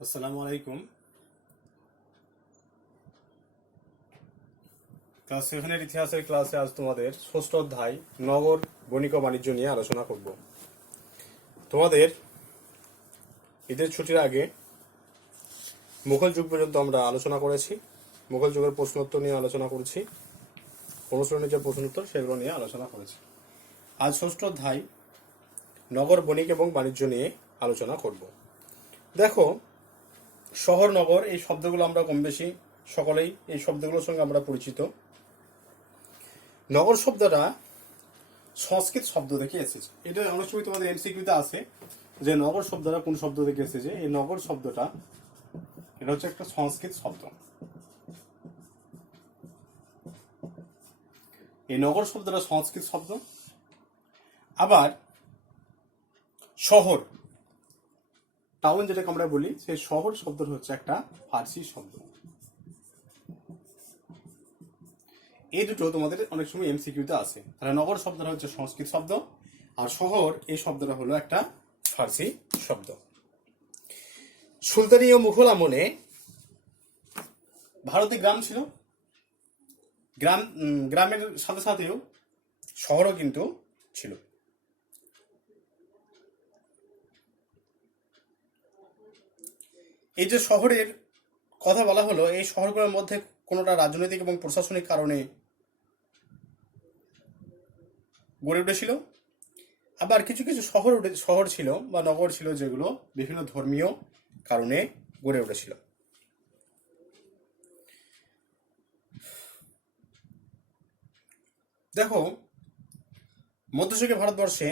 আসসালামু আলাইকুম। ক্লাস 7-এর ইতিহাসের ক্লাসে আজ তোমাদের ষষ্ঠ অধ্যায় নগর বণিক ও বাণিজ্য নিয়ে আলোচনা করব। তোমাদের ঈদের ছুটির আগে মুঘল যুগ পর্যন্ত আমরা আলোচনা করেছি। মুঘল যুগের প্রশ্নোত্তর নিয়ে আলোচনা করেছি, অনুসরণের যে প্রশ্নোত্তর সেগুলো নিয়ে আলোচনা করেছি। আজ ষষ্ঠ অধ্যায় নগর বণিক এবং বাণিজ্য নিয়ে আলোচনা করব। দেখো, শহর নগর এই শব্দগুলো আমরা কম বেশি সকলেই এই শব্দগুলোর সঙ্গে আমরা পরিচিত। নগর শব্দটা সংস্কৃত শব্দ থেকে এসেছে। এটা অনেক সময় তোমাদের এমসিকিউতে আছে যে নগর শব্দটা কোন শব্দ থেকে এসেছে। এই নগর শব্দটা এটা হচ্ছে একটা সংস্কৃত শব্দ। এই নগর শব্দটা সংস্কৃত শব্দ। আবার শহর, টাউন যেটাকে আমরা বলি, সেই শহর শব্দটা হচ্ছে একটা ফার্সি শব্দ। এই দুটো তোমাদের অনেক সময় এমসিকিউতে আসে। তাহলে নগর শব্দটা হচ্ছে সংস্কৃত শব্দ, আর শহর এই শব্দটা হলো একটা ফার্সি শব্দ। সুলতানি ও মুঘল আমলে ভারতে গ্রাম ছিল, গ্রামের সাথে সাথেও শহরও কিন্তু ছিল। এই যে শহরের কথা বলা হলো, এই শহরগুলোর মধ্যে কোনোটা রাজনৈতিক এবং প্রশাসনিক কারণে গড়ে উঠেছিল, আবার কিছু কিছু শহর ছিল বা নগর ছিল যেগুলো বিভিন্ন ধর্মীয় কারণে গড়ে উঠেছিল। দেখো, মধ্যযুগে ভারতবর্ষে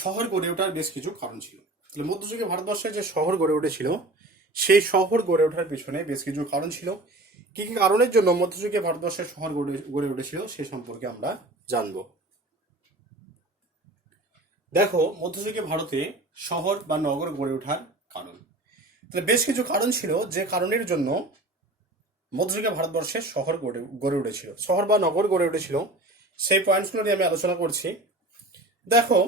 শহর গড়ে ওঠার বেশ কিছু কারণ ছিল। তাহলে মধ্যযুগে ভারতবর্ষে যে শহর গড়ে উঠেছিল, সেই শহর গড়ে ওঠার পিছনে বেশ কিছু কারণ ছিল। কি কি কারণের জন্য মধ্যযুগে ভারতবর্ষের শহর গড়ে উঠেছিল সে সম্পর্কে আমরা জানব। দেখো, মধ্যযুগে ভারতে শহর বা নগর গড়ে ওঠার কারণ, তাহলে বেশ কিছু কারণ ছিল যে কারণের জন্য মধ্যযুগে ভারতবর্ষের শহর গড়ে উঠেছিল, শহর বা নগর গড়ে উঠেছিল। সেই পয়েন্টসগুলো নিয়ে আমি আলোচনা করছি। দেখো,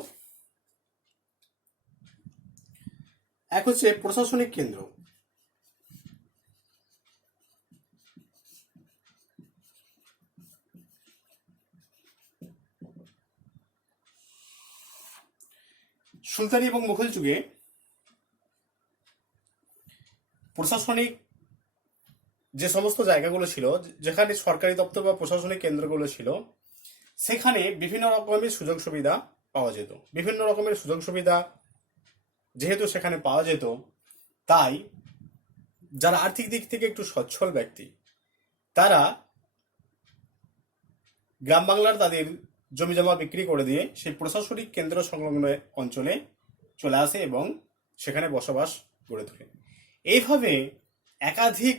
এক হচ্ছে প্রশাসনিক কেন্দ্র। সুলতানি এবং মুঘল যুগে প্রশাসনিক যে সমস্ত জায়গাগুলো ছিল, যেখানে সরকারি দপ্তর বা প্রশাসনিক কেন্দ্রগুলো ছিল, সেখানে বিভিন্ন রকমের সুযোগ সুবিধা পাওয়া যেত। বিভিন্ন রকমের সুযোগ সুবিধা যেহেতু সেখানে পাওয়া যেত, তাই যারা আর্থিক দিক থেকে একটু সচ্ছল ব্যক্তি, তারা গ্রাম বাংলার তাদের জমি জমা বিক্রি করে দিয়ে সেই প্রশাসনিক কেন্দ্র সংলগ্ন অঞ্চলে চলে আসে এবং সেখানে বসবাস গড়ে তোলে। এইভাবে একাধিক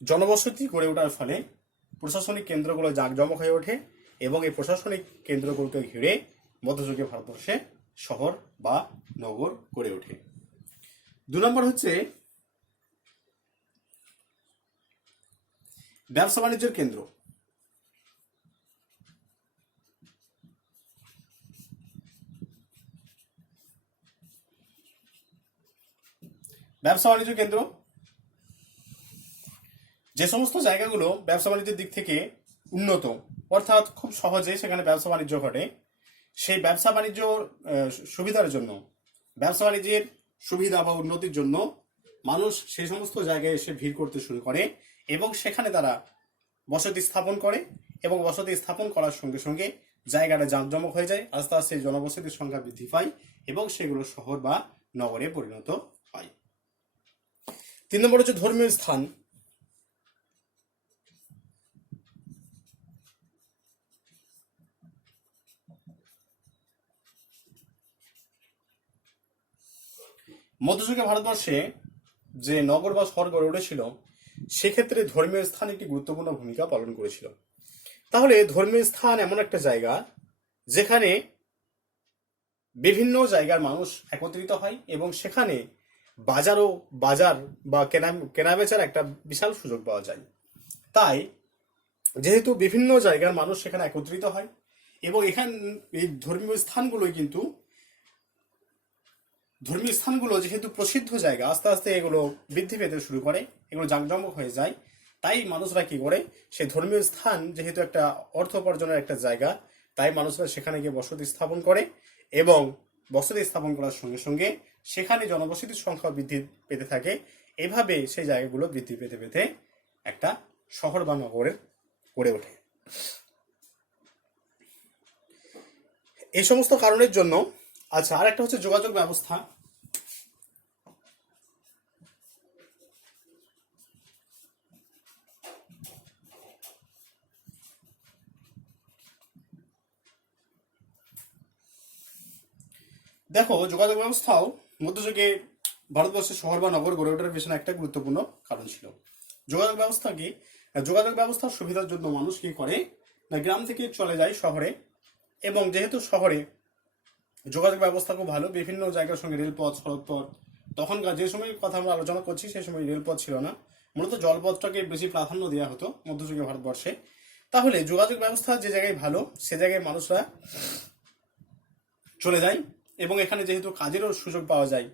জনবসতি গড়ে ওঠার ফলে প্রশাসনিক কেন্দ্রগুলো জাঁকজমক হয়ে ওঠে এবং এই প্রশাসনিক কেন্দ্রগুলোকে ঘিরে মধ্যযুগে ভারতবর্ষে শহর বা নগর গড়ে ওঠে। 2 নম্বর হচ্ছে ব্যবসা বাণিজ্যের কেন্দ্র। ব্যবসা বাণিজ্য কেন্দ্র, যে সমস্ত জায়গাগুলো ব্যবসা বাণিজ্যের দিক থেকে উন্নত, অর্থাৎ খুব সহজে সেখানে ব্যবসা বাণিজ্য ঘটে, সেই ব্যবসা বাণিজ্য সুবিধার জন্য, ব্যবসা বাণিজ্যের সুবিধা বা উন্নতির জন্য মানুষ সেই সমস্ত জায়গায় এসে ভিড় করতে শুরু করে এবং সেখানে তারা বসতি স্থাপন করে এবং বসতি স্থাপন করার সঙ্গে সঙ্গে জায়গাটা জাঁকজমক হয়ে যায়। আস্তে আস্তে জনবসতির সংখ্যা বৃদ্ধি পায় এবং সেগুলো শহর বা নগরে পরিণত হয়। 3 নম্বর হচ্ছে ধর্মীয় স্থান। মধ্যযুগে ভারতবর্ষে যে নগর বা শহর গড়ে উঠেছিল, সেক্ষেত্রে ধর্মীয় স্থান একটি গুরুত্বপূর্ণ ভূমিকা পালন করেছিল। তাহলে ধর্মীয় স্থান এমন একটা জায়গা যেখানে বিভিন্ন জায়গার মানুষ একত্রিত হয় এবং সেখানে বাজার বা কেনাবেচার একটা বিশাল সুযোগ পাওয়া যায়। তাই যেহেতু বিভিন্ন জায়গার মানুষ সেখানে একত্রিত হয় এবং এই ধর্মীয় স্থানগুলোই কিন্তু ধর্মীয় স্থানগুলো যেহেতু প্রসিদ্ধ জায়গা, আস্তে আস্তে এগুলো বৃদ্ধি পেতে শুরু করে, এগুলো জাঁকজমক হয়ে যায়। তাই মানুষরা কি করে, সেই ধর্মীয় স্থান যেহেতু একটা অর্থ উপার্জনের একটা জায়গা, তাই মানুষরা সেখানে গিয়ে বসতি স্থাপন করে এবং বসতি স্থাপন করার সঙ্গে সঙ্গে সেখানে জনবসতির সংখ্যা বৃদ্ধি পেতে থাকে। এভাবে সেই জায়গাগুলো বৃদ্ধি পেতে পেতে একটা শহর বা নগরের গড়ে ওঠে। এই সমস্ত কারণের জন্য। আচ্ছা, আর একটা হচ্ছে যোগাযোগ ব্যবস্থা। দেখো, যোগাযোগ ব্যবস্থাও মধ্যযুগে ভারতবর্ষের শহর বা নগর গড়ে ওঠার পেছনে একটা গুরুত্বপূর্ণ কারণ ছিল। যোগাযোগ ব্যবস্থা কি, যোগাযোগ ব্যবস্থার সুবিধার জন্য মানুষ কি করে না, গ্রাম থেকে চলে যায় শহরে। এবং যেহেতু শহরে যোগাযোগ ব্যবস্থা খুব ভালো, বিভিন্ন জায়গার সঙ্গে রেলপথ, সড়কপথ, তখনকার যে সময় কথা আমরা আলোচনা করছি সেই সময় রেলপথ ছিল না, মূলত জলপথটাকে বেশি প্রাধান্য দেওয়া হতো মধ্যযুগে ভারতবর্ষে। তাহলে যোগাযোগ ব্যবস্থা যে জায়গায় ভালো, সে জায়গায় মানুষরা চলে যায় এবং এখানে যেহেতু কাজেরও সুযোগ পাওয়া যায়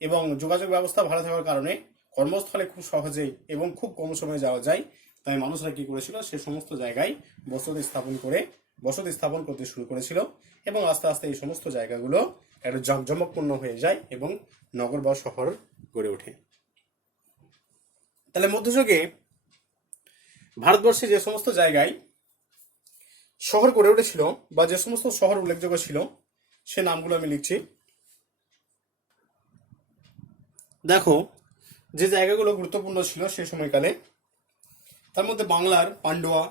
এবং যোগাযোগ ব্যবস্থা ভালো থাকার কারণে কর্মস্থলে খুব সহজেই এবং খুব কম সময়ে যাওয়া যায়, তাই মানুষরা কি করেছিল, সে সমস্ত জায়গায় বসতি স্থাপন করতে শুরু করেছিল এবং আস্তে আস্তে এই সমস্ত জায়গাগুলো একটা জাঁকজমকপূর্ণ হয়ে যায় এবং নগর বা শহর গড়ে ওঠে। তাহলে মধ্যযুগে ভারতবর্ষে যে সমস্ত জায়গায় শহর গড়ে উঠেছিল বা যে সমস্ত শহর উল্লেখযোগ্য ছিল, সে নামগুলো আমি লিখছি। দেখো, যে জায়গাগুলো গুরুত্বপূর্ণ ছিল সেই সময়কালে, তার মধ্যে বাংলার পান্ডুয়া,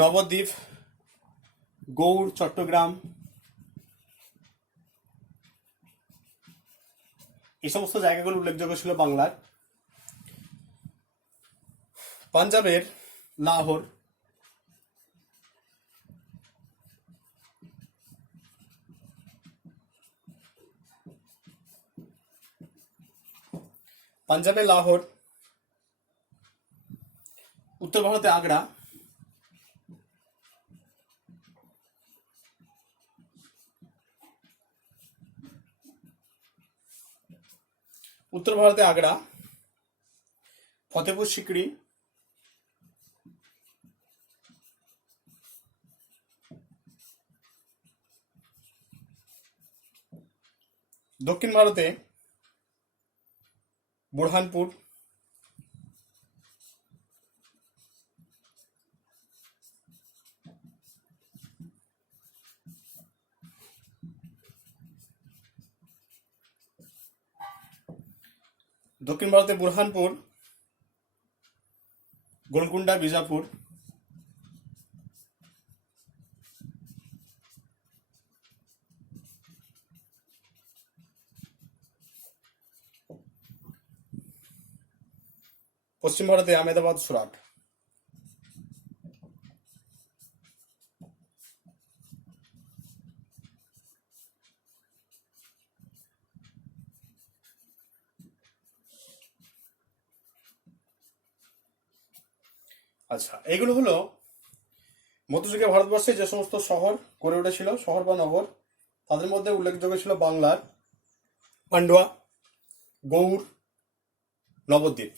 নবদ্বীপ, গৌড়, চট্টগ্রাম, এই সমস্ত জায়গাগুলো উল্লেখযোগ্য ছিল বাংলার। পাঞ্জাবের লাহোর, উত্তর ভারতে আগ্রা, ফতেপুর সিকরি, দক্ষিণ ভারতে বুরহানপুর, গোলকুন্ডা, বিজাপুর, পশ্চিম ভারতে আহমেদাবাদ, সুরাট। আচ্ছা, এগুলো হলো মধ্যযুগে ভারতবর্ষে যে সমস্ত শহর গড়ে উঠেছিল, শহর বা নগর। তাদের মধ্যে উল্লেখযোগ্য ছিল বাংলার পান্ডুয়া, গৌড়, নবদ্বীপ,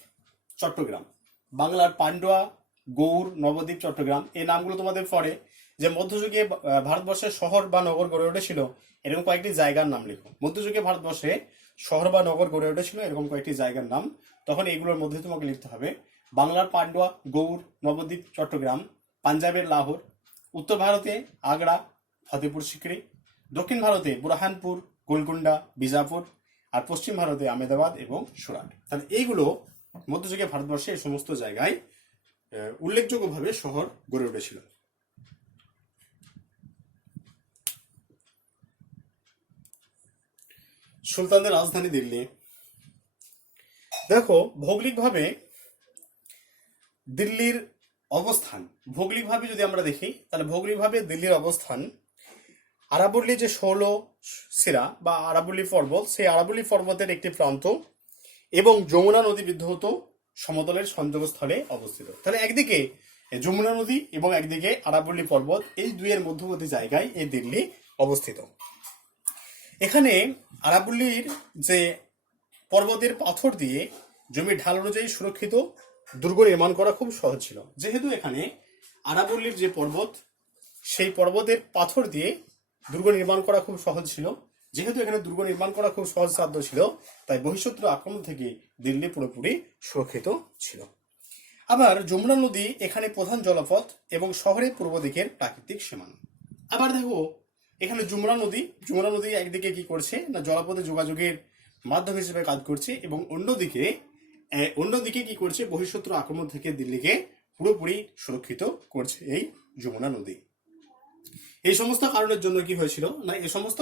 চট্টগ্রাম। বাংলার পান্ডুয়া, গৌড়, নবদ্বীপ, চট্টগ্রাম, এই নামগুলো তোমাদের পরে যে মধ্যযুগে ভারতবর্ষের শহর বা নগর গড়ে উঠেছিল এরকম কয়েকটি জায়গার নাম লিখো। মধ্যযুগে ভারতবর্ষে শহর বা নগর গড়ে উঠেছিল এরকম কয়েকটি জায়গার নাম, তখন এইগুলোর মধ্যে তোমাকে লিখতে হবে বাংলার পান্ডুয়া, গৌড়, নবদ্বীপ, চট্টগ্রাম, পাঞ্জাবের লাহোর, উত্তর ভারতে আগ্রা, ফতেপুর সিকরি, দক্ষিণ ভারতে বুরহানপুর, গোলকুন্ডা, বিজাপুর, আর পশ্চিম ভারতে আহমেদাবাদ এবং সুরাট। তাহলে এইগুলো মধ্যযুগে ভারতবর্ষে এই সমস্ত জায়গায় উল্লেখযোগ্যভাবে শহর গড়ে উঠেছিল। সুলতানদের রাজধানী দিল্লি। দেখো, ভৌগোলিকভাবে দিল্লির অবস্থান ভৌগোলিকভাবে যদি আমরা দেখি, তাহলে ভৌগোলিকভাবে দিল্লির অবস্থান আরাবল্লী যে 16 শিরা বা আরাবল্লী পর্বত, সেই আরাবল্লী পর্বতের একটি প্রান্ত এবং যমুনা নদী বিধৌত সমতলের সংযোগস্থলে অবস্থিত। তাহলে একদিকে যমুনা নদী এবং একদিকে আরাবল্লী পর্বত, এই দুইয়ের মধ্যবর্তী জায়গায় এই দিল্লি অবস্থিত। এখানে আরাবল্লীর যে পর্বতের পাথর দিয়ে জমির ঢাল অনুযায়ী সুরক্ষিত দুর্গ নির্মাণ করা খুব সহজ ছিল। যেহেতু এখানে আরাবল্লীর যে পর্বত, সেই পর্বতের পাথর দিয়ে দুর্গ নির্মাণ করা খুব সহজ ছিল, যেহেতু এখানে দুর্গ নির্মাণ করা খুব সহজসাধ্য ছিল, তাই বহিঃশত্রু আক্রমণ থেকে দিল্লি পুরোপুরি সুরক্ষিত ছিল। আবার যমুনা নদী এখানে প্রধান জলপথ এবং শহরের পূর্ব দিকের প্রাকৃতিক সীমানা। আবার দেখো এখানে যমুনা নদী একদিকে কি করছে না জলপথে যোগাযোগের মাধ্যম হিসেবে কাজ করছে এবং অন্যদিকে কি করছে, বহিঃশত্রু আক্রমণ থেকে দিল্লিকে পুরোপুরি সুরক্ষিত করছে এই যমুনা নদী। এই সমস্ত কারণের জন্য কি হয়েছিল না এই সমস্ত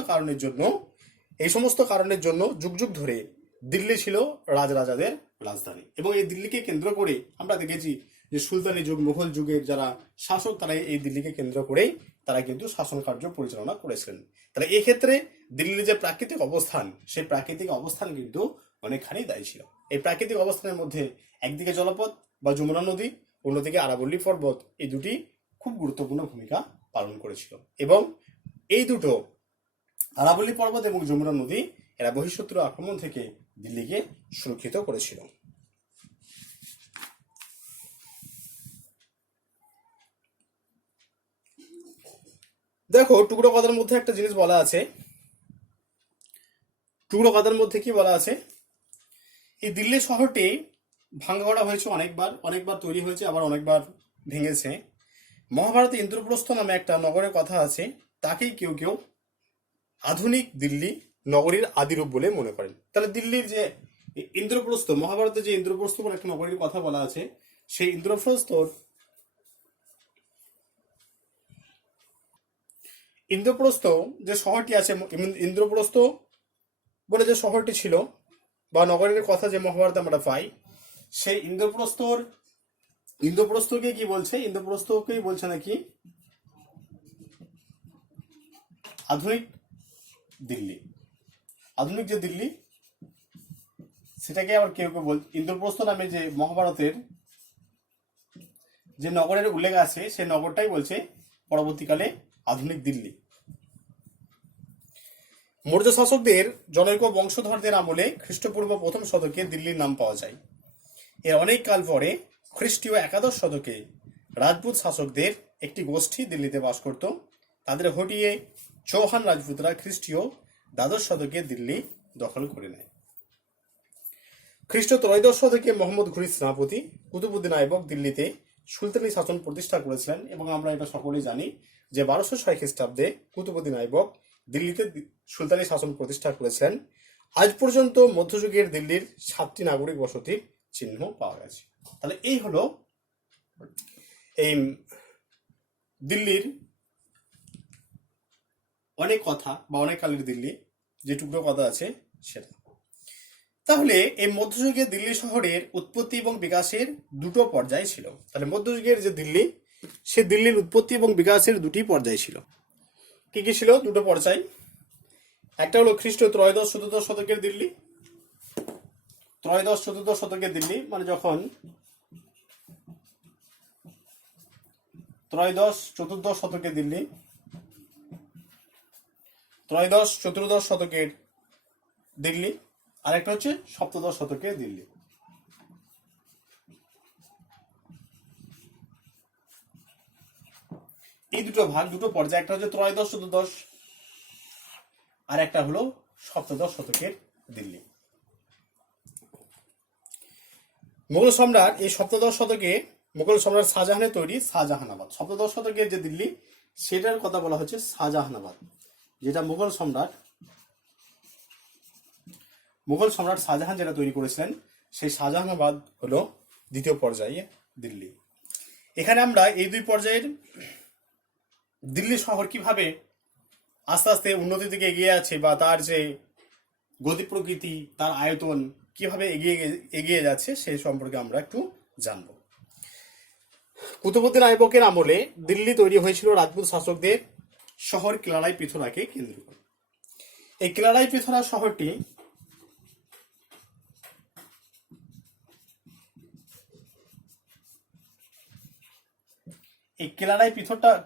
কারণের জন্য যুগ যুগ ধরে দিল্লি ছিল রাজরাজাদের রাজধানী। এবং এই দিল্লিকে কেন্দ্র করে আমরা দেখেছি যে সুলতানি যুগ, মুঘল যুগের যারা শাসক, তারা এই দিল্লিকে কেন্দ্র করেই তারা কিন্তু শাসন কার্য পরিচালনা করেছিলেন। তাহলে এই ক্ষেত্রে দিল্লির যে প্রাকৃতিক অবস্থান, সেই প্রাকৃতিক অবস্থান কিন্তু অনেকখানি দায়ী ছিল। এই প্রাকৃতিক অবস্থানের মধ্যে একদিকে জলপথ বা যমুনা নদী, অন্যদিকে আরাবল্লী পর্বত, এই দুটি খুব গুরুত্বপূর্ণ ভূমিকা পালন করেছিল। এবং এই দুটো আরাবল্লী পর্বত এবং যমুনা নদী এরা বহিঃশত্রু আক্রমণ থেকে দিল্লিকে সুরক্ষিত করেছিল। দেখো টুকরো কথার মধ্যে একটা জিনিস বলা আছে। টুকরো কথার মধ্যে কি বলা আছে, এই দিল্লি শহরটি ভাঙা হয়েছে অনেকবার তৈরি হয়েছে, আবার অনেকবার ভেঙেছে। মহাভারতে ইন্দ্রপ্রস্থ নামে একটা নগরের কথা আছে, তাকেই কেউ কেউ আধুনিক দিল্লি নগরীর আদিরূপ বলে মনে করেন। তাহলে দিল্লির যে ইন্দ্রপ্রস্থ, মহাভারতে যে ইন্দ্রপ্রস্থ বলে একটা নগরীর কথা বলা আছে, সেই ইন্দ্রপ্রস্থ যে শহরটি আছে, ইন্দ্রপ্রস্থ বলে যে শহরটি ছিল বা নগরীর কথা যে মহাভারতে আমরা পাই, সেই ইন্দ্রপ্রস্থকে কি বলছে, ইন্দ্রপ্রস্থকেই বলছে নাকি আধুনিক দিল্লি। আধুনিক যে দিল্লি সেটাকে আবার কেউ কেউ ইন্দ্রপ্রস্থ নামে যে মহাভারতের যে নগরের উল্লেখ আছে, সেই নগরটাই বলছে পরবর্তীকালে আধুনিক দিল্লি। মৌর্য শাসকদের জনৈক বংশধরদের আমলে খ্রিস্টপূর্ব 1ম শতকে দিল্লির নাম পাওয়া যায়। এর অনেক কাল পরে খ্রিস্টীয় 11 শতকে রাজপুত শাসকদের একটি গোষ্ঠী দিল্লিতে বাস করত। তাদের হটিয়ে চৌহান রাজপুতরা খ্রিস্টীয় 12 শতকে দিল্লি দখল করে নেয়। খ্রিস্ট 13 শতকে মোহাম্মদ ঘুরি সেনাপতি কুতুবউদ্দিন আইবক দিল্লিতে সুলতানি শাসন প্রতিষ্ঠা করেছিলেন এবং আমরা এটা সকলেই জানি যে 1206 খ্রিস্টাব্দে কুতুবউদ্দিন আইবক দিল্লিতে সুলতানি শাসন প্রতিষ্ঠা করেছিলেন। আজ পর্যন্ত মধ্যযুগের দিল্লির 7টি নাগরিক বসতির চিহ্ন পাওয়া গেছে। তাহলে এই হলো এই দিল্লির অনেক কথা বা অনেক কালের দিল্লি যে টুকরো কথা আছে সেটা। তাহলে এই মধ্যযুগে দিল্লি শহরের উৎপত্তি এবং বিকাশের দুটো পর্যায় ছিল। তাহলে মধ্যযুগের যে দিল্লি, সে দিল্লির উৎপত্তি এবং বিকাশের দুটি পর্যায় ছিল। কি কি ছিল দুটো পর্যায়? একটা হলো খ্রিস্ট 13-14 শতকের দিল্লি। 13-14 শতকের দিল্লি মানে যখন 13-14 শতকের দিল্লি, 13-14 শতকের দিল্লি, আর একটা হচ্ছে 17 শতকের দিল্লি। এই দুটো ভাগ, দুটো পর্যায়ে, একটা হচ্ছে 13-14 আর একটা হলো 17 শতকের দিল্লি। মুঘল সম্রাট এই 17 শতকে মুঘল সম্রাট শাহজাহানের তৈরি শাহজাহানাবাদ। 17 শতকের যে দিল্লি সেটার কথা বলা হচ্ছে শাহজাহানাবাদ, যেটা মুঘল সম্রাট শাহজাহান যেটা তৈরি করেছিলেন, সেই শাহজাহানাবাদ হলো দ্বিতীয় পর্যায়ে দিল্লি। এখানে আমরা এই দুই পর্যায়ের দিল্লি শহর কিভাবে আস্তে আস্তে উন্নতির দিকে এগিয়ে আছে বা তার যে গতি প্রকৃতি, তার আয়তন কিভাবে এগিয়ে যাচ্ছে সেই সম্পর্কে আমরা একটু জানব। কুতুবুদ্দিন আইবকের আমলে দিল্লি তৈরি হয়েছিল রাজপুত শাসকদের শহর কিলারাই পিথোরাকে কেন্দ্র করে। এই কিলারাই পিথোরা শহরটি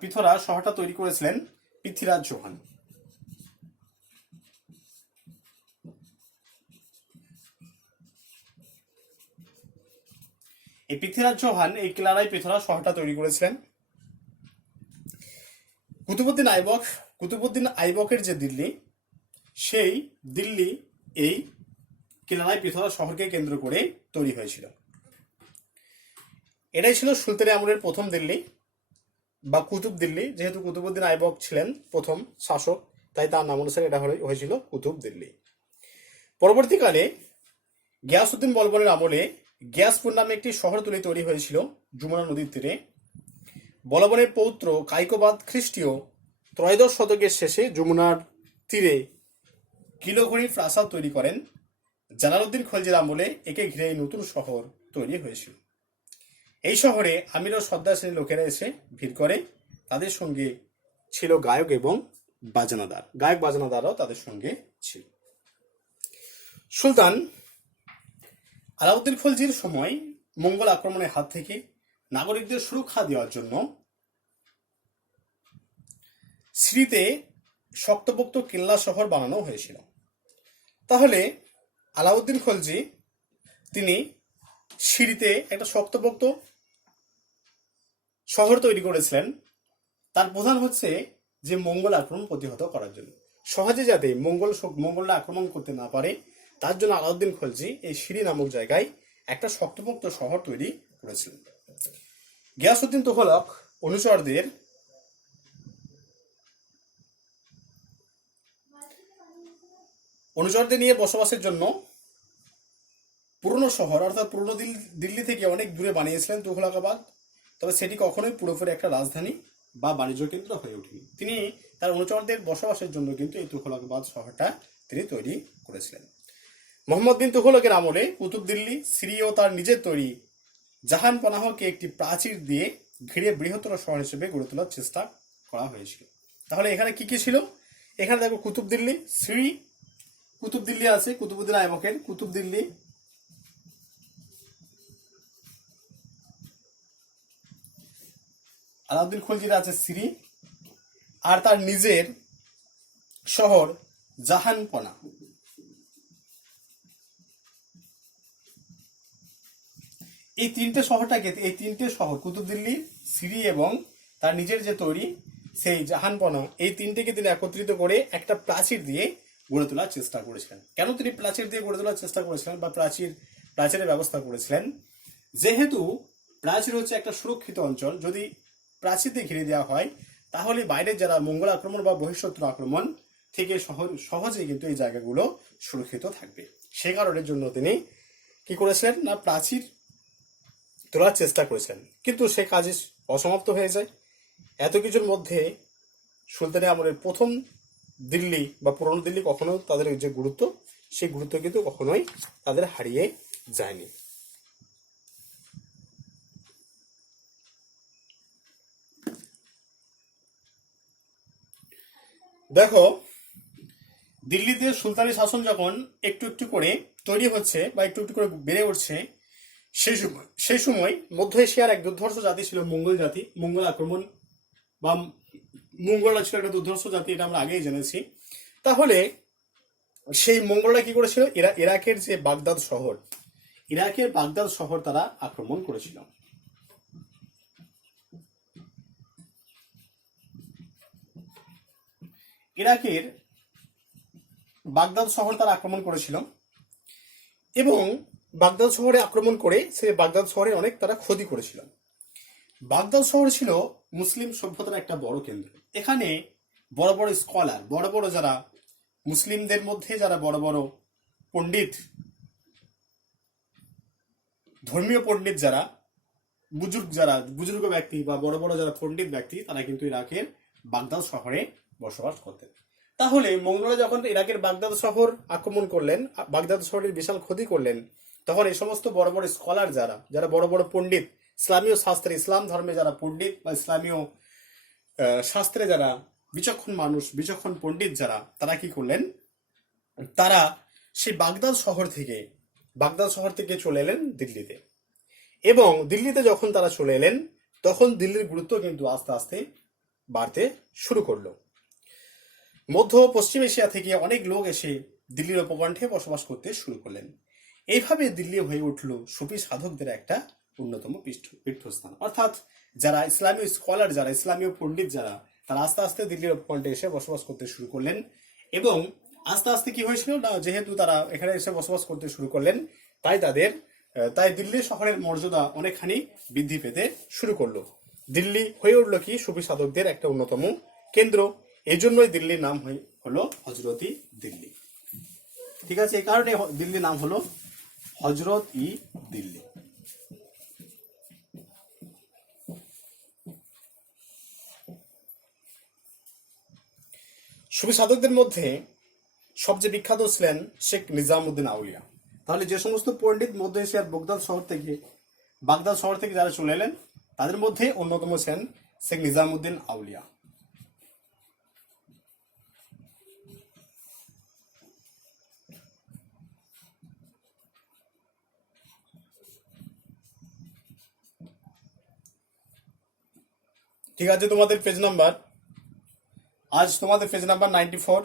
পিথোরা শহরটা তৈরি করেছিলেন পৃথ্বীরাজ চৌহান। এই পৃথ্বীরাজ চৌহান এই কিলারাই পিথোরা শহরটা তৈরি করেছিলেন। কুতুবুদ্দিন আইবকের যে দিল্লি, সেই দিল্লি এই কিলারাই পিথোরা শহরকে কেন্দ্র করে তৈরি হয়েছিল। এটাই ছিল সুলতানি আমলের প্রথম দিল্লি বা কুতুব দিল্লি। যেহেতু কুতুবুদ্দিন আইবক ছিলেন প্রথম শাসক, তাই তার নাম অনুসারে এটা হয়েছিল কুতুব দিল্লি। পরবর্তীকালে গিয়াসউদ্দিন বলবনের আমলে গিয়াসপুর নামে একটি শহরতলি তৈরি হয়েছিল যমুনা নদীর তীরে। বলবনের পৌত্র কাইকোবাদ খ্রিস্টীয় ত্রয়োদশ শতকের শেষে যমুনার তীরে কিলোঘড়ি প্রাসাদ তৈরি করেন। জালালউদ্দিন খলজির আমলে একে ঘিরে নতুন শহর তৈরি হয়েছিল। এই শহরে আমির ও সর্দার শ্রেণীর লোকেরা এসে ভিড় করে। তাদের সঙ্গে ছিল গায়ক এবং বাজনাদারও তাদের সঙ্গে ছিল। সুলতান আলাউদ্দিন খলজির সময় মঙ্গল আক্রমণের হাত থেকে নাগরিকদের সুরক্ষা দেওয়ার জন্য সিরিতে শক্তপোক্ত কেল্লা শহর বানানো হয়েছিল। তাহলে আলাউদ্দিন খলজি তিনি সিরিতে একটা শক্তপোক্ত শহর তৈরি করেছিলেন। তার প্রধান হচ্ছে যে মঙ্গল আক্রমণ প্রতিহত করার জন্য, সহজে যাতে মঙ্গলরা আক্রমণ করতে না পারে, তার জন্য আলাউদ্দিন খলজি এই সিরি নামক জায়গায় একটা শক্তপোক্ত শহর তৈরি করেছিলেন। গিয়াসউদ্দিন তুঘলক অনুচরদের নিয়ে বসবাসের জন্য পুরনো শহর অর্থাৎ পুরনো দিল্লি থেকে অনেক দূরে বানিয়েছিলেন তুঘলকাবাদ। তবে সেটি কখনোই পুরোপুরি একটা রাজধানী বা বাণিজ্য কেন্দ্র হয়ে ওঠেনি। তিনি তার অনুচরদের বসবাসের জন্য কিন্তু এই তুঘলকাবাদ শহরটা তিনি তৈরি করেছিলেন। মোহাম্মদ বিন তুঘলকের আমলে কুতুব দিল্লি সিরি ও তার নিজের তৈরি জাহানপনাহকে একটি প্রাচীর দিয়ে ঘিরে বৃহত্তর শহর হিসেবে গড়ে তোলার চেষ্টা করা হয়েছিল। তাহলে এখানে কি কি ছিল? এখানে দেখো কুতুব দিল্লি, সিরি, কুতুব দিল্লি আছে কুতুবুদ্দিন আইবকের কুতুব দিল্লি, আলাউদ্দিন খলজির আছে সিরি, আর তার নিজের শহর জাহানপনা। এই তিনটে শহর কুতুব দিল্লি, সিরি এবং তার নিজের যে তৈরি সেই জাহানপনা, এই তিনটেকে তিনি একত্রিত করে একটা প্রাচীর দিয়ে গড়ে তোলার চেষ্টা করেছিলেন। কেন তিনি প্রাচীর দিয়ে গড়ে তোলার চেষ্টা করেছিলেন বা প্রাচীরের ব্যবস্থা করেছিলেন? যেহেতু প্রাচীর হচ্ছে একটা সুরক্ষিত অঞ্চল, যদি প্রাচীর দিয়ে ঘিরে দেওয়া হয় তাহলে বাইরের যারা মঙ্গল আক্রমণ বা বহিঃশত্রু আক্রমণ থেকে সহজেই কিন্তু এই জায়গাগুলো সুরক্ষিত থাকবে। সে কারণের জন্য তিনি কি করেছিলেন না প্রাচীর তোলার চেষ্টা করেছিলেন, কিন্তু সে কাজ অসমাপ্ত হয়ে যায়। এত কিছুর মধ্যে সুলতানি আমলের প্রথম দিল্লি বা পুরনো দিল্লি কখনো তাদের যে গুরুত্ব, সেই গুরুত্ব কিন্তু কখনোই তাদের হারিয়ে যায়নি। দেখো, দিল্লিতে সুলতানি শাসন যখন একটু একটু করে তৈরি হচ্ছে বা একটু একটু করে বেড়ে উঠছে, সেই সময় মধ্য এশিয়ার এক দুর্ধর্ষ জাতি ছিল মঙ্গল জাতি। মঙ্গল আক্রমণ বা মঙ্গলরা ছিল একটা দুর্ধর্ষ জাতি, এটা আমরা আগেই জেনেছি। তাহলে সেই মঙ্গলরা কি করেছিল? ইরাকের বাগদাদ শহর তারা আক্রমণ করেছিল। ইরাকের বাগদাদ শহর তারা আক্রমণ করেছিল এবং বাগদাদ শহরে আক্রমণ করে সে বাগদাদ শহরে অনেক তারা ক্ষতি করেছিল। বাগদাদ শহর ছিল মুসলিম সভ্যতার একটা বড় কেন্দ্র। এখানে বড় বড় স্কলার, বড় বড় যারা মুসলিমদের মধ্যে যারা বড় বড় পণ্ডিত, ধর্মীয় পণ্ডিত যারা বুজুর্গ ব্যক্তি বা বড় বড় যারা পণ্ডিত ব্যক্তি, তারা কিন্তু ইরাকের বাগদাদ শহরে বসবাস করতেন। তাহলে মঙ্গলরা যখন ইরাকের বাগদাদ শহর আক্রমণ করলেন, বাগদাদ শহরের বিশাল ক্ষতি করলেন, তখন এই সমস্ত বড় বড় স্কলার যারা বড় বড় পণ্ডিত, ইসলামীয় শাস্ত্রে, ইসলাম ধর্মে যারা পণ্ডিত বা ইসলামীয় শাস্ত্রে যারা বিচক্ষণ মানুষ, বিচক্ষণ পণ্ডিত যারা, তারা কি করলেন, তারা সেই বাগদাদ শহর থেকে চলে এলেন দিল্লিতে। এবং দিল্লিতে যখন তারা চলে এলেন, তখন দিল্লির গুরুত্ব কিন্তু আস্তে আস্তে বাড়তে শুরু করলো। মধ্য পশ্চিম এশিয়া থেকে অনেক লোক এসে দিল্লির উপকণ্ঠে বসবাস করতে শুরু করলেন। এইভাবে দিল্লি হয়ে উঠল সুফি সাধকদের একটা অন্যতম পীঠস্থান। অর্থাৎ যারা ইসলামীয় স্কলার, যারা ইসলামীয় পণ্ডিত যারা, তারা আস্তে আস্তে দিল্লির উপকণ্ঠে এসে বসবাস করতে শুরু করলেন। এবং আস্তে আস্তে কি হয়েছিল না, যেহেতু তারা এখানে এসে বসবাস করতে শুরু করলেন, তাই দিল্লি শহরের মর্যাদা অনেকখানি বৃদ্ধি পেতে শুরু করলো। দিল্লি হয়ে উঠলো কি সুফি সাধকদের একটা অন্যতম কেন্দ্র। এই জন্যই দিল্লির নাম হলো হজরত-ই দিল্লি। ঠিক আছে, এই কারণে দিল্লির নাম হলো হজরত-ই দিল্লি। সুফি সাধকদের মধ্যে সবচেয়ে বিখ্যাত ছিলেন শেখ নিজামুদ্দিন আউলিয়া। তাহলে যে সমস্ত পণ্ডিত মধ্য এশিয়ার বাগদাদ শহর থেকে যারা চলে এলেন, তাদের মধ্যে অন্যতম ছিলেন শেখ নিজামুদ্দিন আউলিয়া। ঠিক আছে, তোমাদের পেজ নাম্বার 94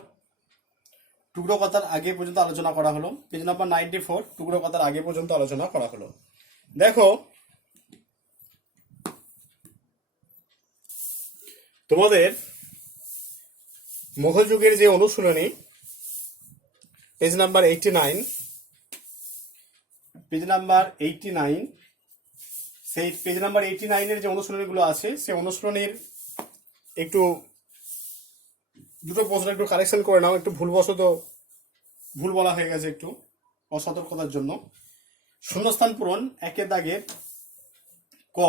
টুকরো কথার আগে পর্যন্ত আলোচনা করা হলো। পেজ নাম্বার 94 টুকরো কথার আগে পর্যন্ত আলোচনা করা হলো। দেখো, তোমাদের মুঘল যুগের যে অনুশীলনী, পেজ নাম্বার 89, সেই পেজ নাম্বার 89-এর যে অনুশীলনীগুলো আছে, সেই অনুশীলনীর একটু দুটো প্রশ্ন একটু কারেকশন করে নাও। একটু ভুল বলা হয়ে গেছে, একটু অসতর্কতার জন্য। শূন্যস্থান পূরণ, একের দাগের ক।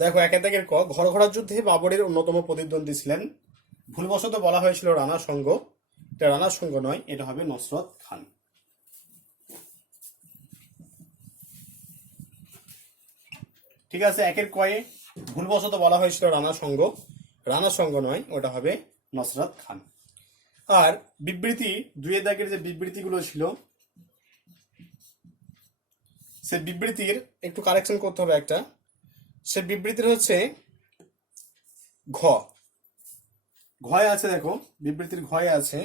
দেখো, একের দাগের ক, ঘরঘরার যুদ্ধে বাবরের অন্যতম প্রতিদ্বন্দ্বী ছিলেন, ভুলবশত বলা হয়েছিল রানা সঙ্গ। এটা রানা সঙ্গ নয়, এটা হবে নসরত খান। ঠিক আছে, একের কয়ে ভুলবশত বলা হয়েছিল রানা সঙ্গ নয়, ওটা হবে নসরত খান। আর বিবৃতি, দুইয়ের দাগের যে বিবৃতিগুলো ছিল, সে বিবৃতির একটু কারেকশন করতে হবে একটা। সে বিবৃতির হচ্ছে ঘয়ে আছে। দেখো, বিবৃতির ঘয়ে আছে,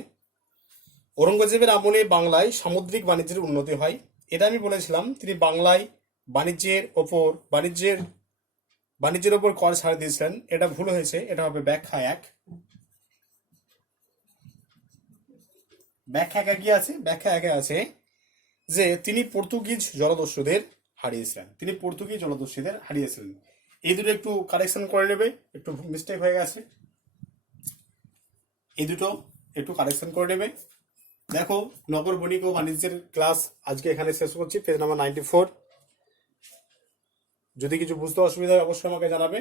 ঔরঙ্গজেবের আমলে বাংলায় সামুদ্রিক বাণিজ্যের উন্নতি হয়। এটা আমি বলেছিলাম, তিনি বাংলায় বাণিজ্যের ওপর কর ছাড় দিয়েছিলেন। এটা ভুল হয়েছে, এটা হবে ব্যাখ্যা 1। ব্যাখ্যা 1-এ আছে যে তিনি পর্তুগিজ জলদস্যুদের হারিয়েছিলেন। এই দুটো একটু কারেকশন করে নেবে, একটু মিস্টেক হয়ে গেছে, এই দুটো একটু কারেকশন করে নেবে। দেখো, নগর বণিক ও বাণিজ্যের ক্লাস আজকে এখানে শেষ করছি, পেজ নাম্বার 94। যদি কিছু বুঝতে অসুবিধা হয় অবশ্যই আমাকে জানাবে।